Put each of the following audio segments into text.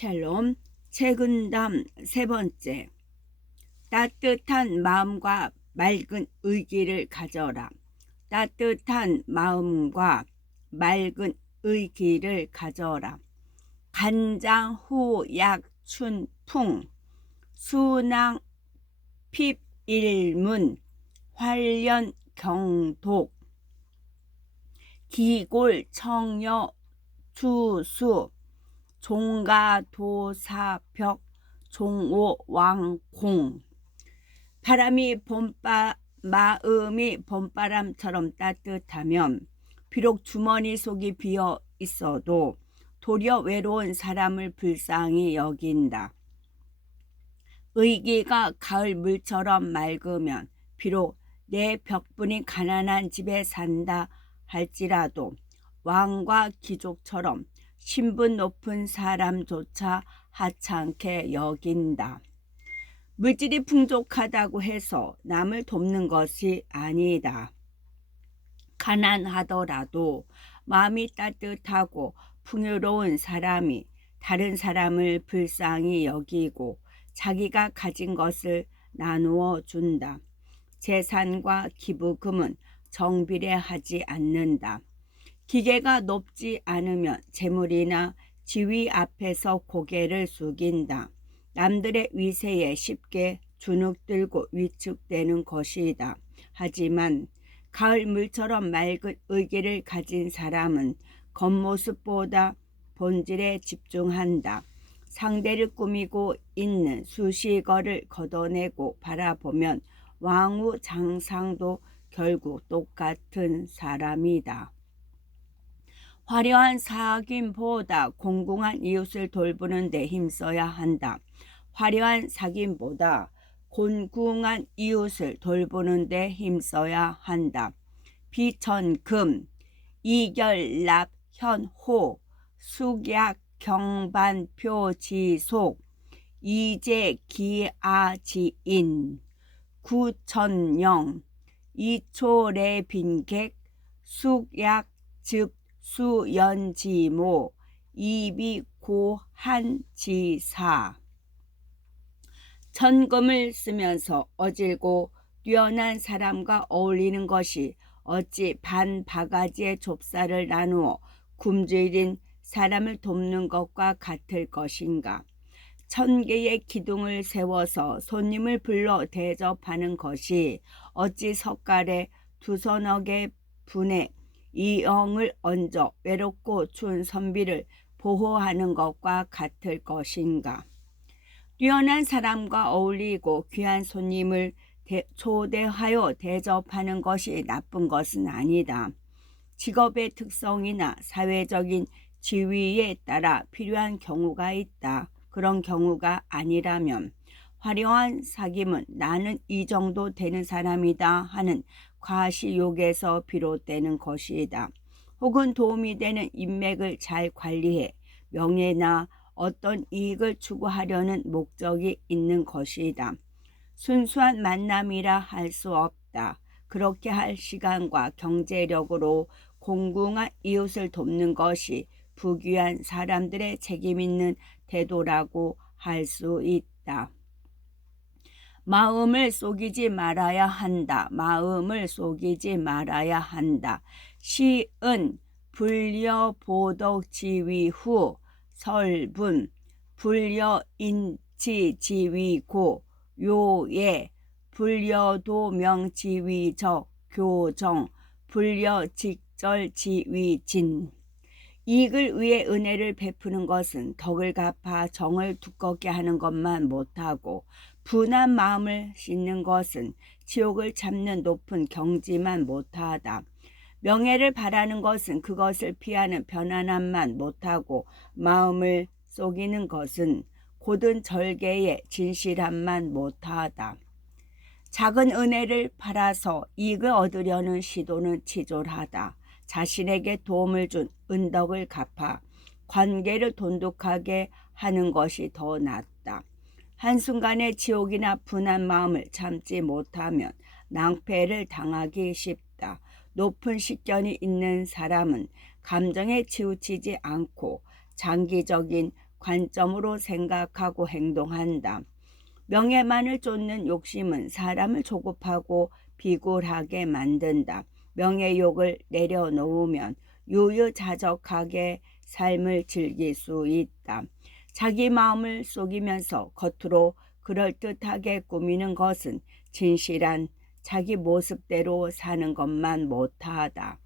샬롬 책은담 세 번째. 따뜻한 마음과 맑은 의기를 가져라. 따뜻한 마음과 맑은 의기를 가져라. 간장 후약 춘풍 순항 핍일문 활련 경독 기골 청여 주수 종가도사벽 종오왕공. 마음이 봄바람처럼 따뜻하면 비록 주머니 속이 비어 있어도 도리어 외로운 사람을 불쌍히 여긴다. 의기가 가을 물처럼 맑으면 비록 내 벽분이 가난한 집에 산다 할지라도 왕과 귀족처럼 신분 높은 사람조차 하찮게 여긴다. 물질이 풍족하다고 해서 남을 돕는 것이 아니다. 가난하더라도 마음이 따뜻하고 풍요로운 사람이 다른 사람을 불쌍히 여기고 자기가 가진 것을 나누어 준다. 재산과 기부금은 정비례하지 않는다. 기계가 높지 않으면 재물이나 지위 앞에서 고개를 숙인다. 남들의 위세에 쉽게 주눅들고 위축되는 것이다. 하지만 가을 물처럼 맑은 의기를 가진 사람은 겉모습보다 본질에 집중한다. 상대를 꾸미고 있는 수식어를 걷어내고 바라보면 왕후장상도 결국 똑같은 사람이다. 화려한 사귐보다 공공한 이웃을 돌보는 데 힘써야 한다. 화려한 사귐보다 곤궁한 이웃을 돌보는 데 힘써야 한다. 비천금, 이결납, 현호, 숙약, 경반표, 지속, 이재기아지인, 구천영, 이초래빈객, 숙약, 즉 수연지모, 이비고한지사. 천금을 쓰면서 어질고 뛰어난 사람과 어울리는 것이 어찌 반바가지의 좁쌀을 나누어 굶주린 사람을 돕는 것과 같을 것인가. 1000개의 기둥을 세워서 손님을 불러 대접하는 것이 어찌 석갈에 두서너 개 분에 이엉을 얹어 외롭고 추운 선비를 보호하는 것과 같을 것인가. 뛰어난 사람과 어울리고 귀한 손님을 초대하여 대접하는 것이 나쁜 것은 아니다. 직업의 특성이나 사회적인 지위에 따라 필요한 경우가 있다. 그런 경우가 아니라면 화려한 사귐은 나는 이 정도 되는 사람이다 하는 과시욕에서 비롯되는 것이다. 혹은 도움이 되는 인맥을 잘 관리해 명예나 어떤 이익을 추구하려는 목적이 있는 것이다. 순수한 만남이라 할 수 없다. 그렇게 할 시간과 경제력으로 공공한 이웃을 돕는 것이 부귀한 사람들의 책임있는 태도라고 할 수 있다. 마음을 속이지 말아야 한다. 마음을 속이지 말아야 한다. 시은 불려보덕지위후 설분 불려인치지위고 요예 불려도명지위적 교정 불려직절지위진. 이익을 위해 은혜를 베푸는 것은 덕을 갚아 정을 두껍게 하는 것만 못하고 분한 마음을 씻는 것은 지옥을 잡는 높은 경지만 못하다. 명예를 바라는 것은 그것을 피하는 편안함만 못하고 마음을 속이는 것은 고든 절개의 진실함만 못하다. 작은 은혜를 팔아서 이익을 얻으려는 시도는 치졸하다. 자신에게 도움을 준 은덕을 갚아 관계를 돈독하게 하는 것이 더 낫다. 한순간의 지옥이나 분한 마음을 참지 못하면 낭패를 당하기 쉽다. 높은 식견이 있는 사람은 감정에 치우치지 않고 장기적인 관점으로 생각하고 행동한다. 명예만을 쫓는 욕심은 사람을 조급하고 비굴하게 만든다. 명예욕을 내려놓으면 유유자적하게 삶을 즐길 수 있다. 자기 마음을 속이면서 겉으로 그럴듯하게 꾸미는 것은 진실한 자기 모습대로 사는 것만 못하다.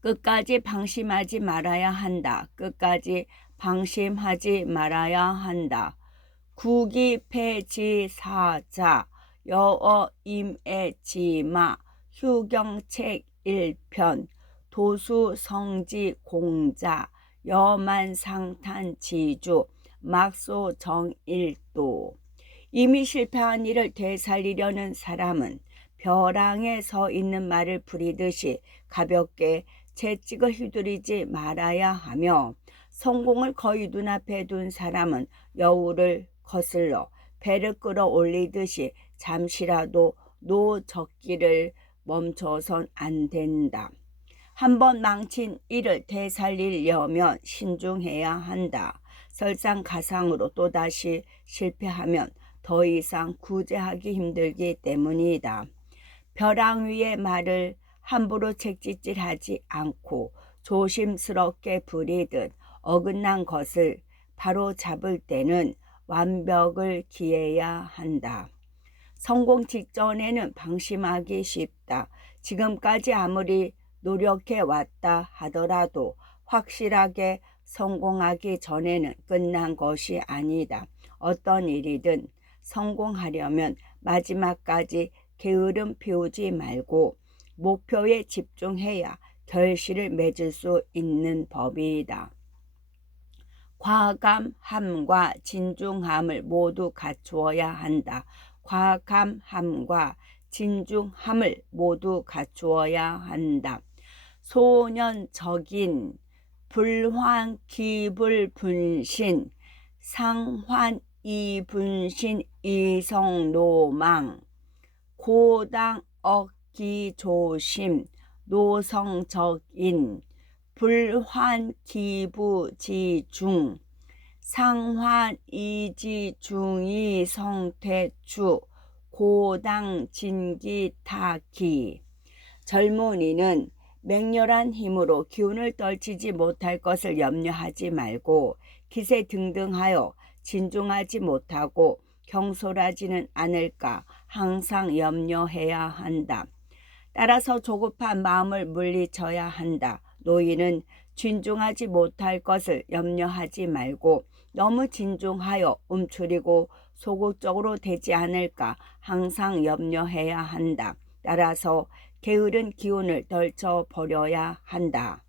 끝까지 방심하지 말아야 한다. 끝까지 방심하지 말아야 한다. 구기패지사자 여어임애지마 휴경책 1편 도수성지공자 여만상탄지주 막소정일도. 이미 실패한 일을 되살리려는 사람은 벼랑에 서 있는 말을 부리듯이 가볍게 채찍을 휘두르지 말아야 하며, 성공을 거의 눈앞에 둔 사람은 여우를 거슬러 배를 끌어올리듯이 잠시라도 노젓기를 멈춰선 안 된다. 한번 망친 일을 되살리려면 신중해야 한다. 설상가상으로 또다시 실패하면 더 이상 구제하기 힘들기 때문이다. 벼랑 위의 말을 함부로 채찍질하지 않고 조심스럽게 부리듯 어긋난 것을 바로 잡을 때는 완벽을 기해야 한다. 성공 직전에는 방심하기 쉽다. 지금까지 아무리 노력해 왔다 하더라도 확실하게 성공하기 전에는 끝난 것이 아니다. 어떤 일이든 성공하려면 마지막까지 게으름 피우지 말고 목표에 집중해야 결실을 맺을 수 있는 법이다. 과감함과 진중함을 모두 갖추어야 한다. 과감함과 진중함을 모두 갖추어야 한다. 소년적인 불환기불분신 상환이분신 이성노망 고당 억기조심 노성적인 불환기부지중 상환이지중이성퇴추 고당진기타기. 젊은이는 맹렬한 힘으로 기운을 떨치지 못할 것을 염려하지 말고 기세등등하여 진중하지 못하고 경솔하지는 않을까 항상 염려해야 한다. 따라서 조급한 마음을 물리쳐야 한다. 노인은 진중하지 못할 것을 염려하지 말고 너무 진중하여 움츠리고 소극적으로 되지 않을까 항상 염려해야 한다. 따라서 게으른 기운을 떨쳐버려야 한다.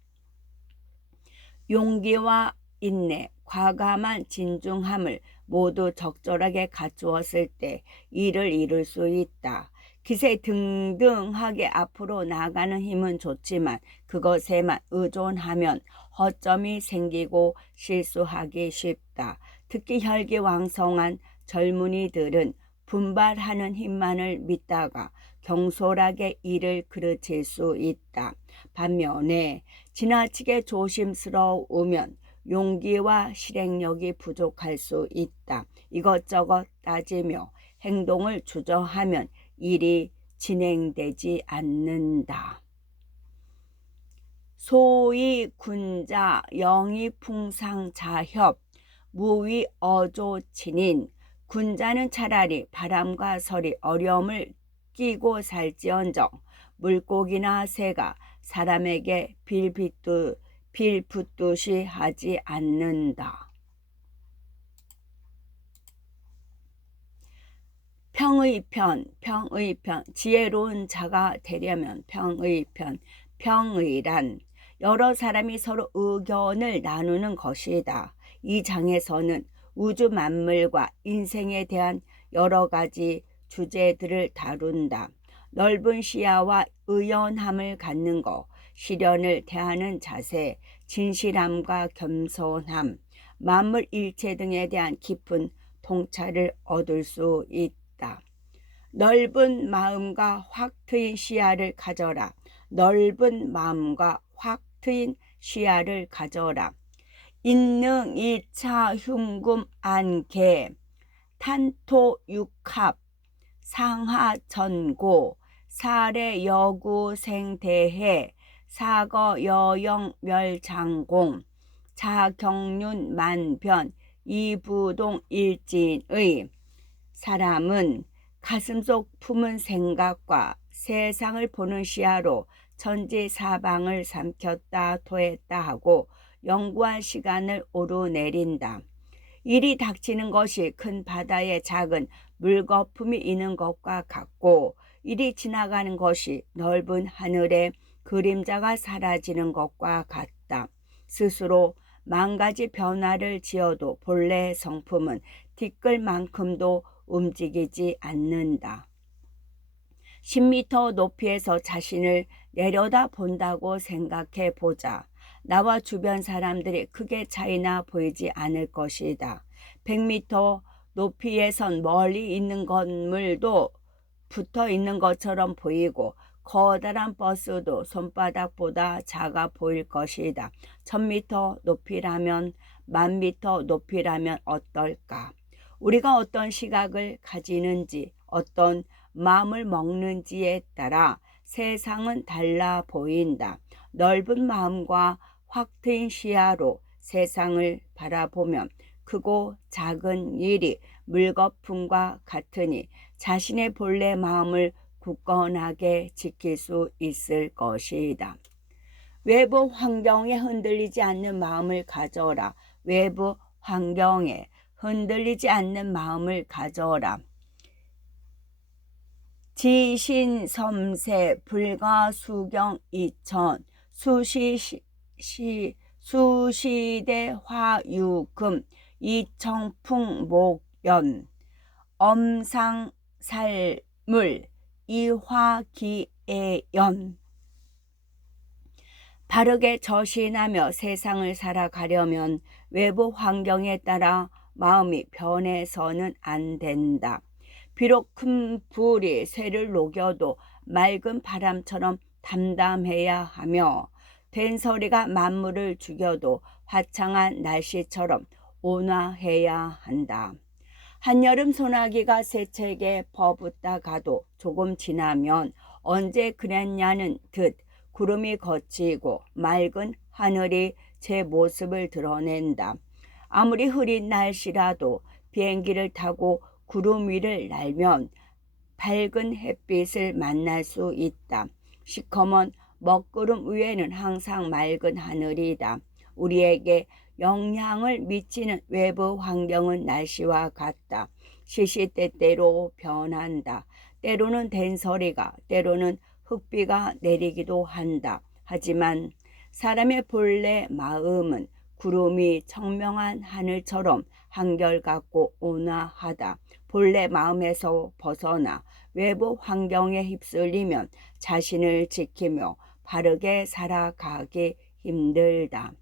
용기와 인내, 과감한 진중함을 모두 적절하게 갖추었을 때 일을 이룰 수 있다. 기세등등하게 앞으로 나가는 힘은 좋지만 그것에만 의존하면 허점이 생기고 실수하기 쉽다. 특히 혈기왕성한 젊은이들은 분발하는 힘만을 믿다가 경솔하게 일을 그르칠 수 있다. 반면에 지나치게 조심스러우면 용기와 실행력이 부족할 수 있다. 이것저것 따지며 행동을 주저하면 일이 진행되지 않는다. 소위 군자 영의풍상자협 무위어조친인. 군자는 차라리 바람과 설이 어려움을 끼고 살지언정 물고기나 새가 사람에게 빌붙듯이 하지 않는다. 평의편, 지혜로운 자가 되려면 평의란 여러 사람이 서로 의견을 나누는 것이다. 이 장에서는 우주 만물과 인생에 대한 여러 가지 주제들을 다룬다. 넓은 시야와 의연함을 갖는 것, 시련을 대하는 자세, 진실함과 겸손함, 만물 일체 등에 대한 깊은 통찰을 얻을 수 있다. 넓은 마음과 확 트인 시야를 가져라. 넓은 마음과 확 트인 시야를 가져라. 인능 이차 흉금 안개 탄토 육합 상하 전고 사례 여구 생대해 사거 여영 멸장공 자경륜 만변 이부동 일진의 사람은 가슴속 품은 생각과 세상을 보는 시야로 천지사방을 삼켰다 토했다 하고 영구한 시간을 오르내린다. 일이 닥치는 것이 큰 바다에 작은 물거품이 있는 것과 같고 일이 지나가는 것이 넓은 하늘에 그림자가 사라지는 것과 같다. 스스로 만가지 변화를 지어도 본래 성품은 티끌만큼도 움직이지 않는다. 10m 높이에서 자신을 내려다 본다고 생각해 보자. 나와 주변 사람들이 크게 차이나 보이지 않을 것이다. 100m 높이에선 멀리 있는 건물도 붙어 있는 것처럼 보이고 커다란 버스도 손바닥보다 작아 보일 것이다. 1000m 높이라면 10,000m 높이라면 어떨까? 우리가 어떤 시각을 가지는지 어떤 마음을 먹는지에 따라 세상은 달라 보인다. 넓은 마음과 확 트인 시야로 세상을 바라보면 크고 작은 일이 물거품과 같으니 자신의 본래 마음을 굳건하게 지킬 수 있을 것이다. 외부 환경에 흔들리지 않는 마음을 가져라. 외부 환경에 흔들리지 않는 마음을 가져라. 지신섬세 불가수경 이천 수시대 화유금 이청풍 목연 엄상살물 이화기애연 바르게 저신하며 세상을 살아가려면 외부 환경에 따라 마음이 변해서는 안 된다. 비록 큰 불이 쇠를 녹여도 맑은 바람처럼 담담해야 하며 된소리가 만물을 죽여도 화창한 날씨처럼 온화해야 한다. 한여름 소나기가 세책에 퍼붓다 가도 조금 지나면 언제 그랬냐는 듯 구름이 걷히고 맑은 하늘이 제 모습을 드러낸다. 아무리 흐린 날씨라도 비행기를 타고 구름 위를 날면 밝은 햇빛을 만날 수 있다. 시커먼 먹구름 위에는 항상 맑은 하늘이다. 우리에게 영향을 미치는 외부 환경은 날씨와 같다. 시시때때로 변한다. 때로는 된소리가, 때로는 흙비가 내리기도 한다. 하지만 사람의 본래 마음은 구름이 청명한 하늘처럼 한결같고 온화하다. 본래 마음에서 벗어나 외부 환경에 휩쓸리면 자신을 지키며 바르게 살아가기 힘들다.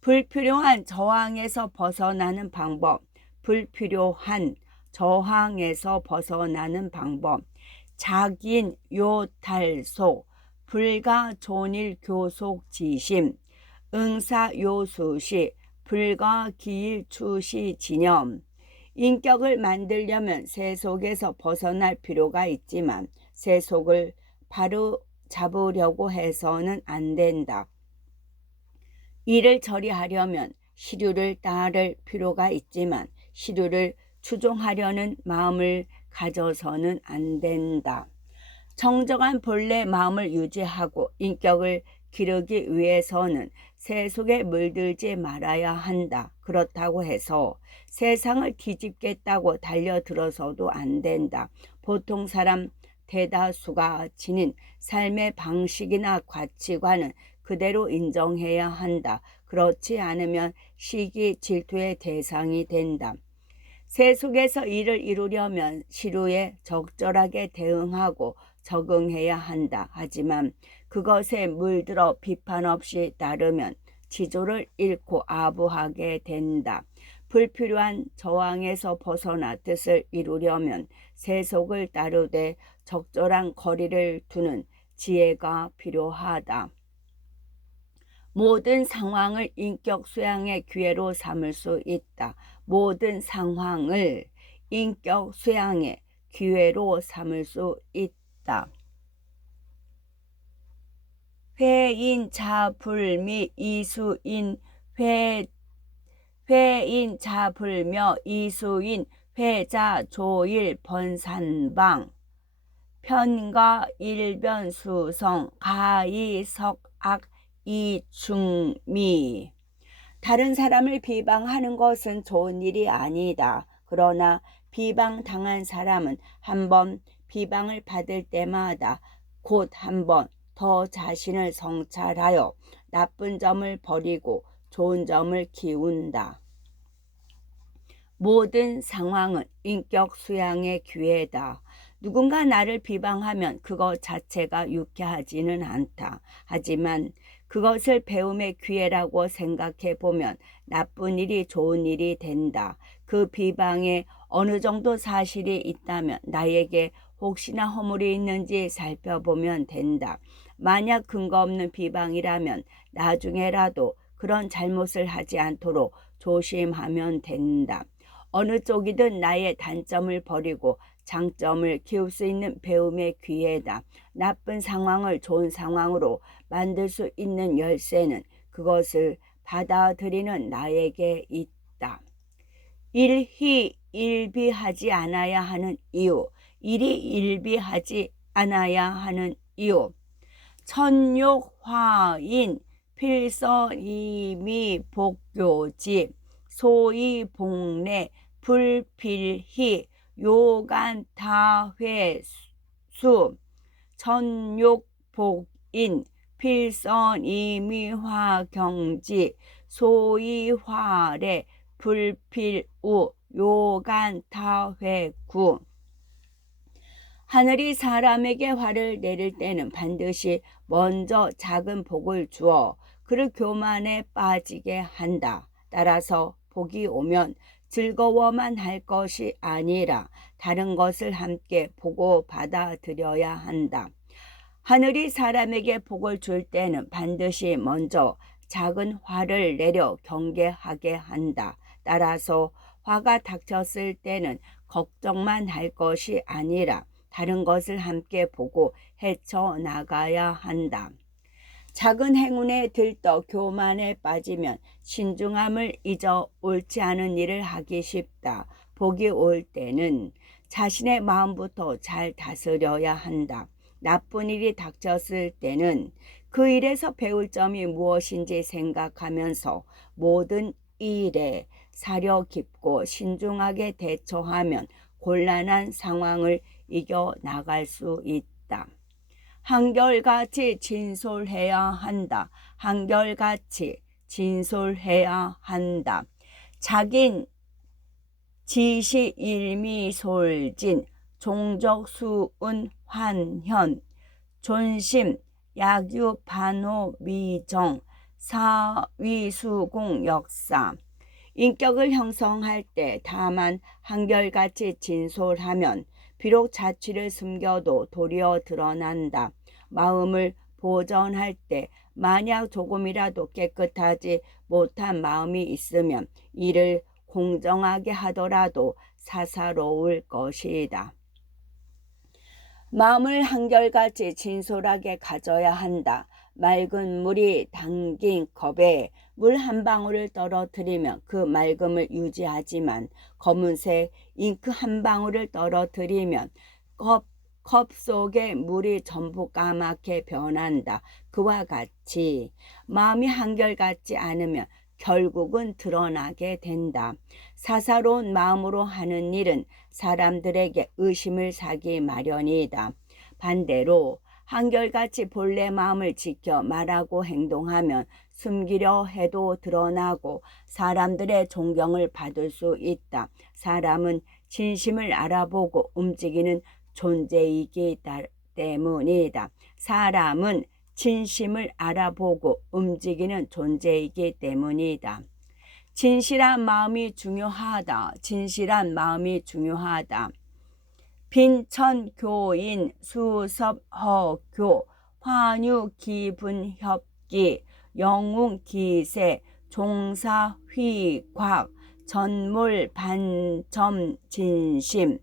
불필요한 저항에서 벗어나는 방법. 불필요한 저항에서 벗어나는 방법. 작인 요탈소 불가존일 교속 지심 응사요수시 불가기일 추시 진념. 인격을 만들려면 세속에서 벗어날 필요가 있지만 세속을 바로 잡으려고 해서는 안 된다. 이를 처리하려면 시류를 따를 필요가 있지만 시류를 추종하려는 마음을 가져서는 안 된다. 정정한 본래 마음을 유지하고 인격을 기르기 위해서는 세속에 물들지 말아야 한다. 그렇다고 해서 세상을 뒤집겠다고 달려들어서도 안 된다. 보통 사람 대다수가 지닌 삶의 방식이나 가치관은 그대로 인정해야 한다. 그렇지 않으면 시기 질투의 대상이 된다. 세속에서 일을 이루려면 시류에 적절하게 대응하고 적응해야 한다. 하지만 그것에 물들어 비판 없이 따르면 지조를 잃고 아부하게 된다. 불필요한 저항에서 벗어나 뜻을 이루려면 세속을 따르되 적절한 거리를 두는 지혜가 필요하다. 모든 상황을 인격 수양의 기회로 삼을 수 있다. 모든 상황을 인격 수양의 기회로 삼을 수 있다. 회인자불미 이수인 회인자불며 이수인 회자조일 번산방 편가 일변수성 가이석악 이중미. 다른 사람을 비방하는 것은 좋은 일이 아니다. 그러나 비방당한 사람은 한번 비방을 받을 때마다 곧 한번 더 자신을 성찰하여 나쁜 점을 버리고 좋은 점을 키운다. 모든 상황은 인격 수양의 기회다. 누군가 나를 비방하면 그것 자체가 유쾌하지는 않다. 하지만 그것을 배움의 기회라고 생각해 보면 나쁜 일이 좋은 일이 된다. 그 비방에 어느 정도 사실이 있다면 나에게 혹시나 허물이 있는지 살펴보면 된다. 만약 근거 없는 비방이라면 나중에라도 그런 잘못을 하지 않도록 조심하면 된다. 어느 쪽이든 나의 단점을 버리고 장점을 키울 수 있는 배움의 기회다. 나쁜 상황을 좋은 상황으로 만들 수 있는 열쇠는 그것을 받아들이는 나에게 있다. 일희일비하지 않아야 하는 이유. 일희일비하지 않아야 하는 이유. 천욕화인 필서이미 복교지 소이복례 불필희 요간타회수 천욕복인 필선이미화경지 소이화례 불필우 요간타회구. 하늘이 사람에게 화를 내릴 때는 반드시 먼저 작은 복을 주어 그를 교만에 빠지게 한다. 따라서 복이 오면 즐거워만 할 것이 아니라 다른 것을 함께 보고 받아들여야 한다. 하늘이 사람에게 복을 줄 때는 반드시 먼저 작은 화를 내려 경계하게 한다. 따라서 화가 닥쳤을 때는 걱정만 할 것이 아니라 다른 것을 함께 보고 헤쳐나가야 한다. 작은 행운에 들떠 교만에 빠지면 신중함을 잊어 옳지 않은 일을 하기 쉽다. 복이 올 때는 자신의 마음부터 잘 다스려야 한다. 나쁜 일이 닥쳤을 때는 그 일에서 배울 점이 무엇인지 생각하면서 모든 일에 사려 깊고 신중하게 대처하면 곤란한 상황을 이겨나갈 수 있다. 한결같이 진솔해야 한다. 한결같이 진솔해야 한다. 자긴 지시일미솔진 종적수은 환현 존심 약유반호미정 사위수공 역사. 인격을 형성할 때 다만 한결같이 진솔하면 비록 자취를 숨겨도 도리어 드러난다. 마음을 보존할 때 만약 조금이라도 깨끗하지 못한 마음이 있으면 이를 공정하게 하더라도 사사로울 것이다. 마음을 한결같이 진솔하게 가져야 한다. 맑은 물이 담긴 컵에 물 한 방울을 떨어뜨리면 그 맑음을 유지하지만 검은색 잉크 한 방울을 떨어뜨리면 컵 속의 물이 전부 까맣게 변한다. 그와 같이 마음이 한결같지 않으면 결국은 드러나게 된다. 사사로운 마음으로 하는 일은 사람들에게 의심을 사기 마련이다. 반대로 한결같이 본래 마음을 지켜 말하고 행동하면 숨기려 해도 드러나고 사람들의 존경을 받을 수 있다. 사람은 진심을 알아보고 움직이는 존재이기 때문이다. 사람은 진심을 알아보고 움직이는 존재이기 때문이다. 진실한 마음이 중요하다. 진실한 마음이 중요하다. 빈천교인 수섭허교 환유기분협기 영웅, 기세, 종사, 휘곽, 전물, 반점, 진심.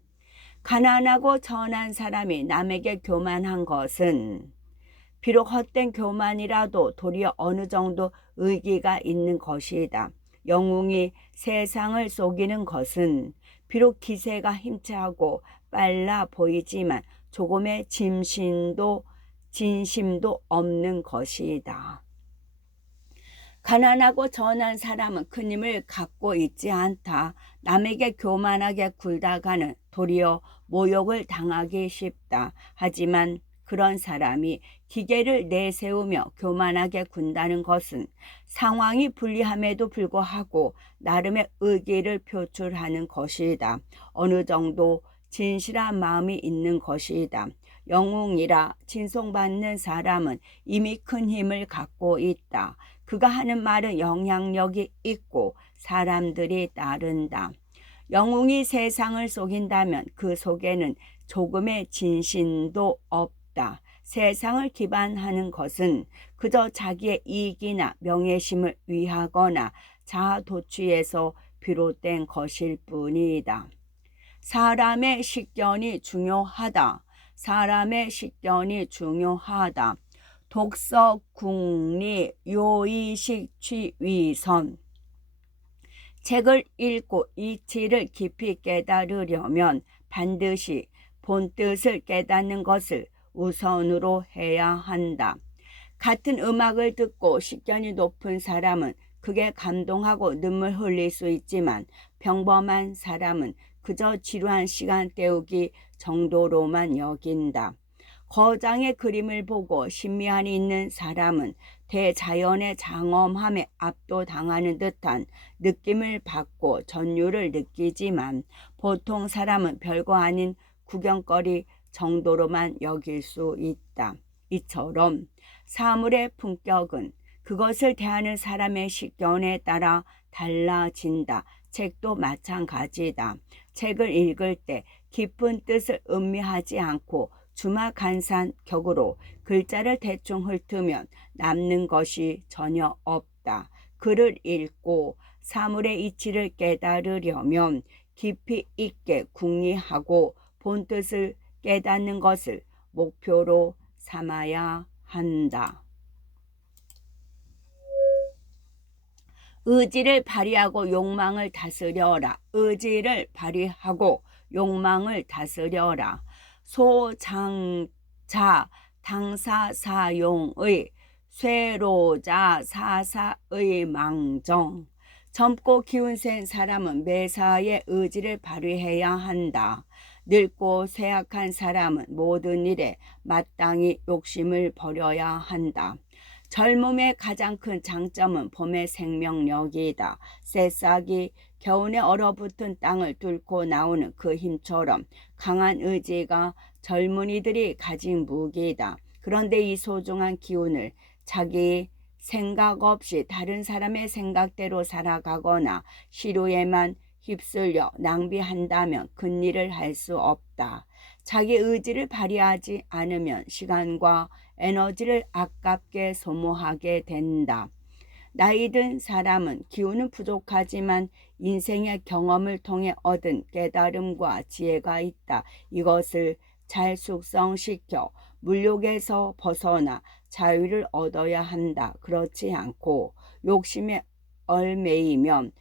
가난하고 전한 사람이 남에게 교만한 것은 비록 헛된 교만이라도 도리어 어느 정도 의기가 있는 것이다. 영웅이 세상을 속이는 것은 비록 기세가 힘차고 빨라 보이지만 조금의 진심도 없는 것이다. 가난하고 전한 사람은 큰 힘을 갖고 있지 않다. 남에게 교만하게 굴다가는 도리어 모욕을 당하기 쉽다. 하지만 그런 사람이 기계를 내세우며 교만하게 군다는 것은 상황이 불리함에도 불구하고 나름의 의기를 표출하는 것이다. 어느 정도 진실한 마음이 있는 것이다. 영웅이라 칭송받는 사람은 이미 큰 힘을 갖고 있다. 그가 하는 말은 영향력이 있고 사람들이 따른다. 영웅이 세상을 속인다면 그 속에는 조금의 진심도 없다. 세상을 기반하는 것은 그저 자기의 이익이나 명예심을 위하거나 자아도취에서 비롯된 것일 뿐이다. 사람의 식견이 중요하다. 사람의 식견이 중요하다. 독서, 국리, 요의식, 취위선. 책을 읽고 이치를 깊이 깨달으려면 반드시 본뜻을 깨닫는 것을 우선으로 해야 한다. 같은 음악을 듣고 식견이 높은 사람은 그게 감동하고 눈물 흘릴 수 있지만 평범한 사람은 그저 지루한 시간 때우기 정도로만 여긴다. 거장의 그림을 보고 신미한이 있는 사람은 대자연의 장엄함에 압도당하는 듯한 느낌을 받고 전율을 느끼지만 보통 사람은 별거 아닌 구경거리 정도로만 여길 수 있다. 이처럼 사물의 품격은 그것을 대하는 사람의 식견에 따라 달라진다. 책도 마찬가지다. 책을 읽을 때 깊은 뜻을 음미하지 않고 주마간산격으로 글자를 대충 훑으면 남는 것이 전혀 없다. 글을 읽고 사물의 이치를 깨달으려면 깊이 있게 궁리하고 본뜻을 깨닫는 것을 목표로 삼아야 한다. 의지를 발휘하고 욕망을 다스려라. 의지를 발휘하고 욕망을 다스려라. 소장자 당사사용의 쇠로자 사사의 망정. 젊고 기운센 사람은 매사에 의지를 발휘해야 한다. 늙고 쇠약한 사람은 모든 일에 마땅히 욕심을 버려야 한다. 젊음의 가장 큰 장점은 봄의 생명력이다. 새싹이 겨우내 얼어붙은 땅을 뚫고 나오는 그 힘처럼 강한 의지가 젊은이들이 가진 무기이다. 그런데 이 소중한 기운을 자기 생각 없이 다른 사람의 생각대로 살아가거나 시루에만 휩쓸려 낭비한다면 큰 일을 할 수 없다. 자기 의지를 발휘하지 않으면 시간과 에너지를 아깝게 소모하게 된다. 나이 든 사람은 기운은 부족하지만 인생의 경험을 통해 얻은 깨달음과 지혜가 있다. 이것을 잘 숙성시켜 물욕에서 벗어나 자유를 얻어야 한다. 그렇지 않고 욕심에 얽매이면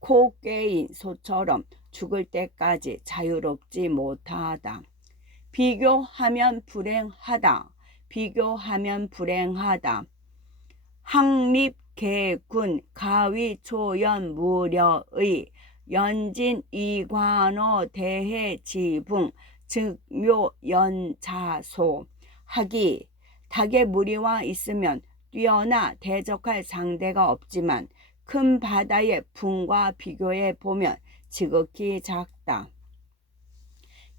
코 깨인 소처럼 죽을 때까지 자유롭지 못하다. 비교하면 불행하다. 비교하면 불행하다. 항립개군 가위초연무려의 연진이관어 대해지붕 즉묘연자소. 학이 닭의 무리와 있으면 뛰어나 대적할 상대가 없지만 큰 바다의 붕과 비교해 보면 지극히 작다.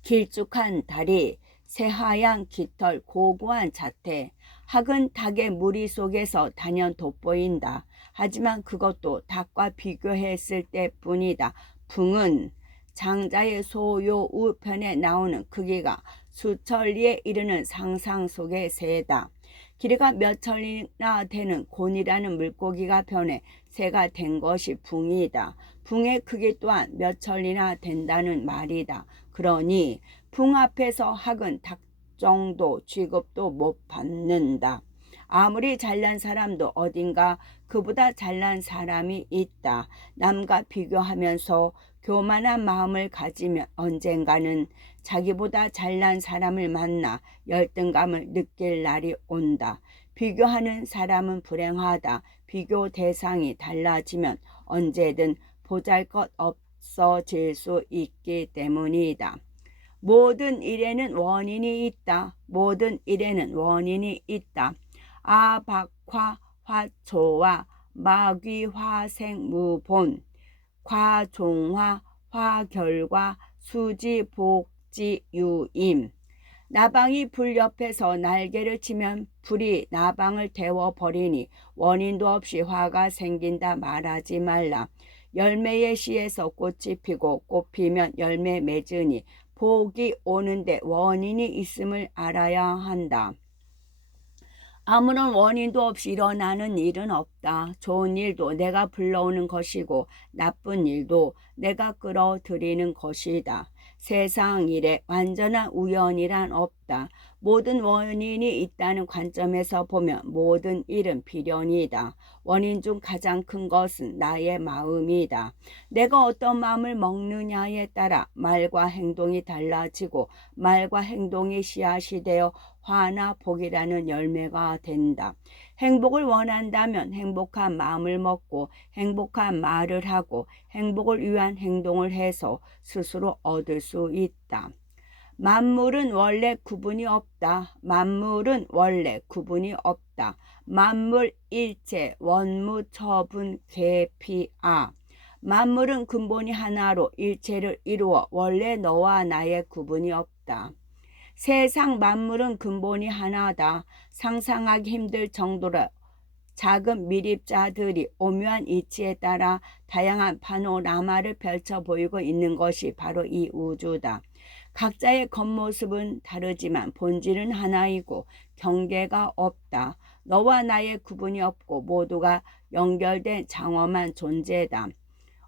길쭉한 다리, 새하얀 깃털, 고고한 자태. 학은 닭의 무리 속에서 단연 돋보인다. 하지만 그것도 닭과 비교했을 때뿐이다. 붕은 장자의 소요 우편에 나오는 크기가 수천리에 이르는 상상 속의 새다. 길이가 몇 천이나 되는 곤이라는 물고기가 변해 새가 된 것이 붕이다. 붕의 크기 또한 몇 천이나 된다는 말이다. 그러니 붕 앞에서 학은 닭 정도 취급도 못 받는다. 아무리 잘난 사람도 어딘가 그보다 잘난 사람이 있다. 남과 비교하면서 교만한 마음을 가지면 언젠가는 자기보다 잘난 사람을 만나 열등감을 느낄 날이 온다. 비교하는 사람은 불행하다. 비교 대상이 달라지면 언제든 보잘것없어질 수 있기 때문이다. 모든 일에는 원인이 있다. 모든 일에는 원인이 있다. 아박화 화초와 마귀화생무본 과종화 화결과 수지복지유임. 나방이 불 옆에서 날개를 치면 불이 나방을 데워버리니 원인도 없이 화가 생긴다 말하지 말라. 열매의 씨에서 꽃이 피고 꽃 피면 열매 맺으니 복이 오는데 원인이 있음을 알아야 한다. 아무런 원인도 없이 일어나는 일은 없다. 좋은 일도 내가 불러오는 것이고 나쁜 일도 내가 끌어들이는 것이다. 세상 일에 완전한 우연이란 없다. 모든 원인이 있다는 관점에서 보면 모든 일은 비련이다. 원인 중 가장 큰 것은 나의 마음이다. 내가 어떤 마음을 먹느냐에 따라 말과 행동이 달라지고 말과 행동이 씨앗이 되어 화나 복이라는 열매가 된다. 행복을 원한다면 행복한 마음을 먹고 행복한 말을 하고 행복을 위한 행동을 해서 스스로 얻을 수 있다. 만물은 원래 구분이 없다. 만물은 원래 구분이 없다. 만물 일체 원무처분 계피아. 만물은 근본이 하나로 일체를 이루어 원래 너와 나의 구분이 없다. 세상 만물은 근본이 하나다. 상상하기 힘들 정도로 작은 미립자들이 오묘한 이치에 따라 다양한 파노라마를 펼쳐 보이고 있는 것이 바로 이 우주다. 각자의 겉모습은 다르지만 본질은 하나이고 경계가 없다. 너와 나의 구분이 없고 모두가 연결된 장엄한 존재다.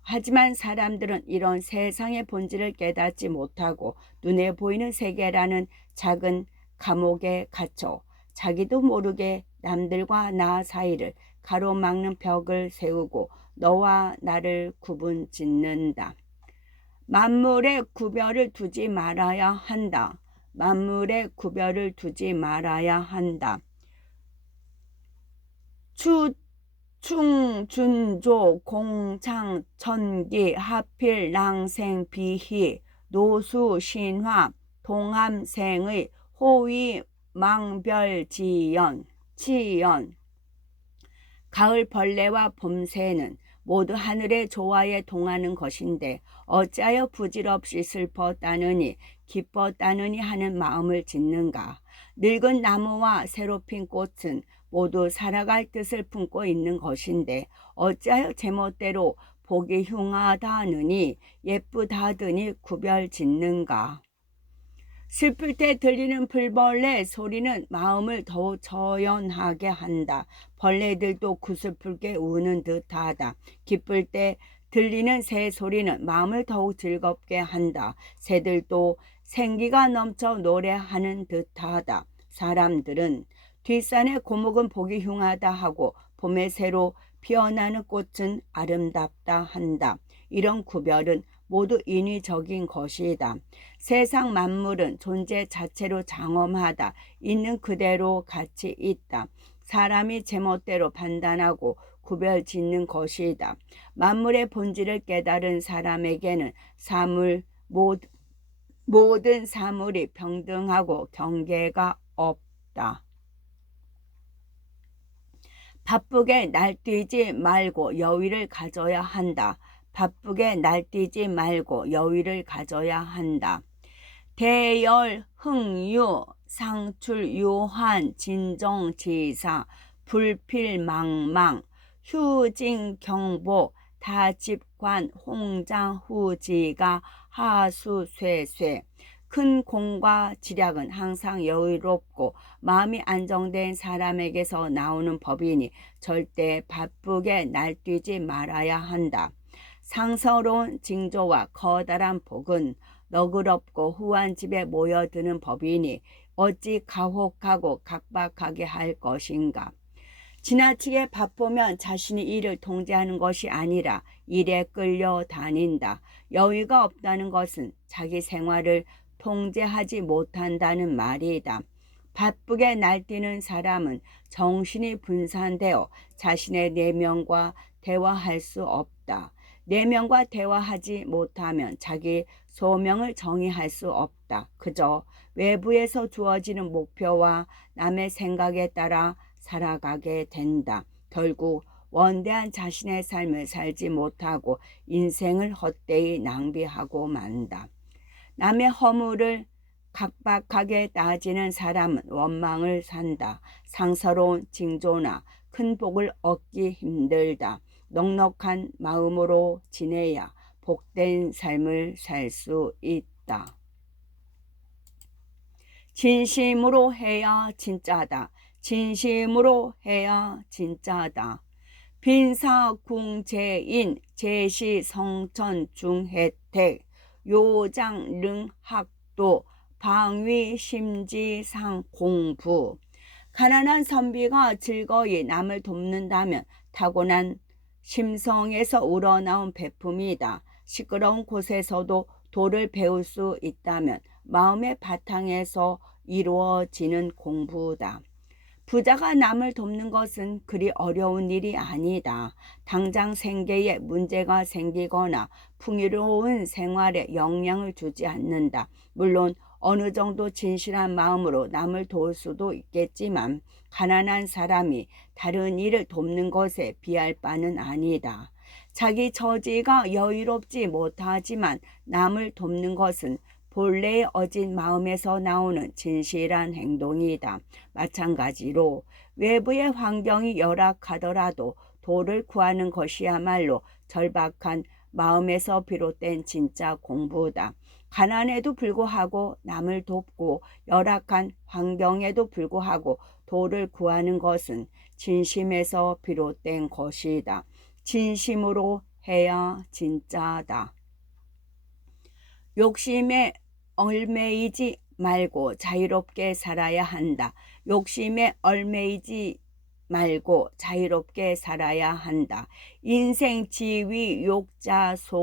하지만 사람들은 이런 세상의 본질을 깨닫지 못하고 눈에 보이는 세계라는 작은 감옥에 갇혀 자기도 모르게 남들과 나 사이를 가로막는 벽을 세우고 너와 나를 구분 짓는다. 만물에 구별을 두지 말아야 한다. 만물에 구별을 두지 말아야 한다. 충준조 공창 천기 하필 랑생 비희 노수 신화 동함생의 호위 망별지연 치연. 가을 벌레와 봄새는 모두 하늘의 조화에 동하는 것인데 어찌하여 부질없이 슬펐다느니 기뻤다느니 하는 마음을 짓는가. 늙은 나무와 새로 핀 꽃은 모두 살아갈 뜻을 품고 있는 것인데 어찌하여 제멋대로 보기 흉하다느니 예쁘다더니 구별 짓는가. 슬플 때 들리는 풀벌레 소리는 마음을 더욱 저연하게 한다. 벌레들도 구슬프게 우는 듯하다. 기쁠 때 들리는 새 소리는 마음을 더욱 즐겁게 한다. 새들도 생기가 넘쳐 노래하는 듯하다. 사람들은 뒷산의 고목은 보기 흉하다 하고 봄에 새로 피어나는 꽃은 아름답다 한다. 이런 구별은 모두 인위적인 것이다. 세상 만물은 존재 자체로 장엄하다. 있는 그대로 가치 있다. 사람이 제멋대로 판단하고 구별 짓는 것이다. 만물의 본질을 깨달은 사람에게는 모든 사물이 평등하고 경계가 없다. 바쁘게 날뛰지 말고 여유를 가져야 한다. 바쁘게 날뛰지 말고 여유를 가져야 한다. 대열, 흥유, 상출, 유한, 진정지사, 불필망망, 휴진경보, 다집관, 홍장, 후지가, 하수쇠쇠. 큰 공과 지략은 항상 여유롭고 마음이 안정된 사람에게서 나오는 법이니 절대 바쁘게 날뛰지 말아야 한다. 상서로운 징조와 커다란 복은 너그럽고 후한 집에 모여드는 법이니 어찌 가혹하고 각박하게 할 것인가. 지나치게 바쁘면 자신이 일을 통제하는 것이 아니라 일에 끌려다닌다. 여유가 없다는 것은 자기 생활을 통제하지 못한다는 말이다. 바쁘게 날뛰는 사람은 정신이 분산되어 자신의 내면과 대화할 수 없다. 내면과 대화하지 못하면 자기 소명을 정의할 수 없다. 그저 외부에서 주어지는 목표와 남의 생각에 따라 살아가게 된다. 결국 원대한 자신의 삶을 살지 못하고 인생을 헛되이 낭비하고 만다. 남의 허물을 각박하게 따지는 사람은 원망을 산다. 상서로운 징조나 큰 복을 얻기 힘들다. 넉넉한 마음으로 지내야 복된 삶을 살 수 있다. 진심으로 해야 진짜다. 진심으로 해야 진짜다. 빈사궁제인 제시성천중혜택 요장릉학도 방위심지상공부. 가난한 선비가 즐거이 남을 돕는다면 타고난 심성에서 우러나온 베품이다. 시끄러운 곳에서도 도를 배울 수 있다면 마음의 바탕에서 이루어지는 공부다. 부자가 남을 돕는 것은 그리 어려운 일이 아니다. 당장 생계에 문제가 생기거나 풍요로운 생활에 영향을 주지 않는다. 물론 어느 정도 진실한 마음으로 남을 도울 수도 있겠지만 가난한 사람이 다른 일을 돕는 것에 비할 바는 아니다. 자기 처지가 여유롭지 못하지만 남을 돕는 것은 본래의 어진 마음에서 나오는 진실한 행동이다. 마찬가지로 외부의 환경이 열악하더라도 도를 구하는 것이야말로 절박한 마음에서 비롯된 진짜 공부다. 가난에도 불구하고 남을 돕고 열악한 환경에도 불구하고 도를 구하는 것은 진심에서 비롯된 것이다. 진심으로 해야 진짜다. 욕심에 얽매이지 말고 자유롭게 살아야 한다. 욕심에 얽매이지 말고 자유롭게 살아야 한다. 인생 지위 욕자소루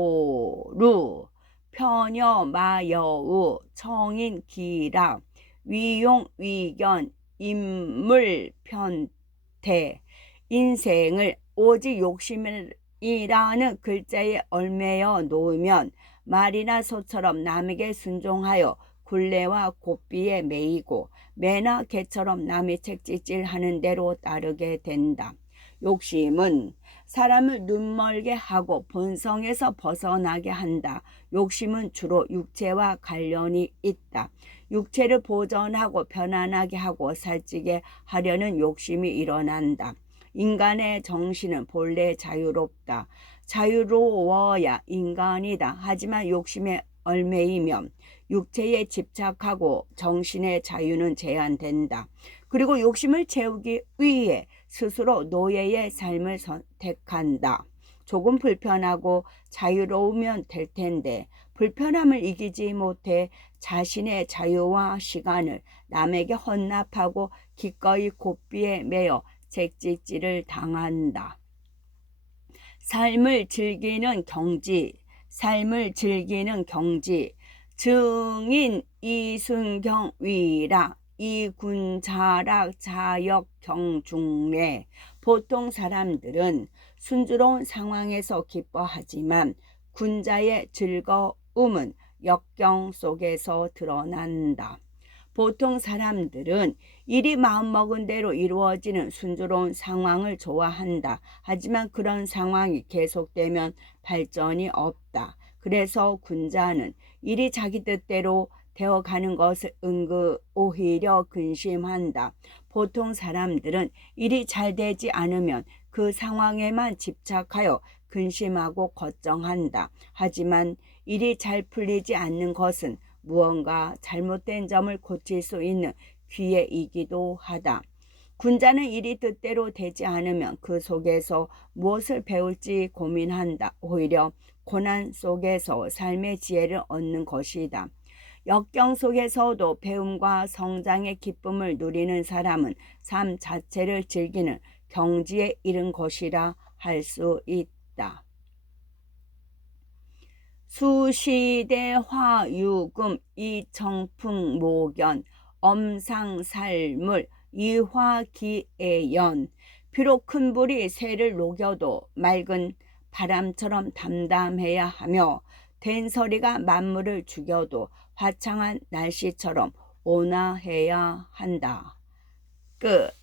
편여 마여우 청인 기락 위용 위견 인물 편태. 인생을 오직 욕심이라는 글자에 얽매여 놓으면 말이나 소처럼 남에게 순종하여 굴레와 고삐에 매이고 매나 개처럼 남의 책짓질하는 대로 따르게 된다. 욕심은 사람을 눈멀게 하고 본성에서 벗어나게 한다. 욕심은 주로 육체와 관련이 있다. 육체를 보존하고 편안하게 하고 살찌게 하려는 욕심이 일어난다. 인간의 정신은 본래 자유롭다. 자유로워야 인간이다. 하지만 욕심에 얽매이면 육체에 집착하고 정신의 자유는 제한된다. 그리고 욕심을 채우기 위해 스스로 노예의 삶을 선택한다. 조금 불편하고 자유로우면 될 텐데 불편함을 이기지 못해 자신의 자유와 시간을 남에게 헌납하고 기꺼이 고삐에 매여 책짓질을 당한다. 삶을 즐기는 경지, 삶을 즐기는 경지. 증인 이순경 위락 이군자락 자역경중례. 보통 사람들은 순조로운 상황에서 기뻐하지만 군자의 즐거움은 역경 속에서 드러난다. 보통 사람들은 일이 마음먹은 대로 이루어지는 순조로운 상황을 좋아한다. 하지만 그런 상황이 계속되면 발전이 없다. 그래서 군자는 일이 자기 뜻대로 되어가는 것을 오히려 근심한다. 보통 사람들은 일이 잘 되지 않으면 그 상황에만 집착하여 근심하고 걱정한다. 하지만 일이 잘 풀리지 않는 것은 무언가 잘못된 점을 고칠 수 있는 기회이기도 하다. 군자는 일이 뜻대로 되지 않으면 그 속에서 무엇을 배울지 고민한다. 오히려 고난 속에서 삶의 지혜를 얻는 것이다. 역경 속에서도 배움과 성장의 기쁨을 누리는 사람은 삶 자체를 즐기는 경지에 이른 것이라 할 수 있다. 수시대 화유금 이청풍 모견 엄상살물 이화기애연. 비록 큰 불이 새를 녹여도 맑은 바람처럼 담담해야 하며 된서리가 만물을 죽여도 화창한 날씨처럼 온화해야 한다. 끝.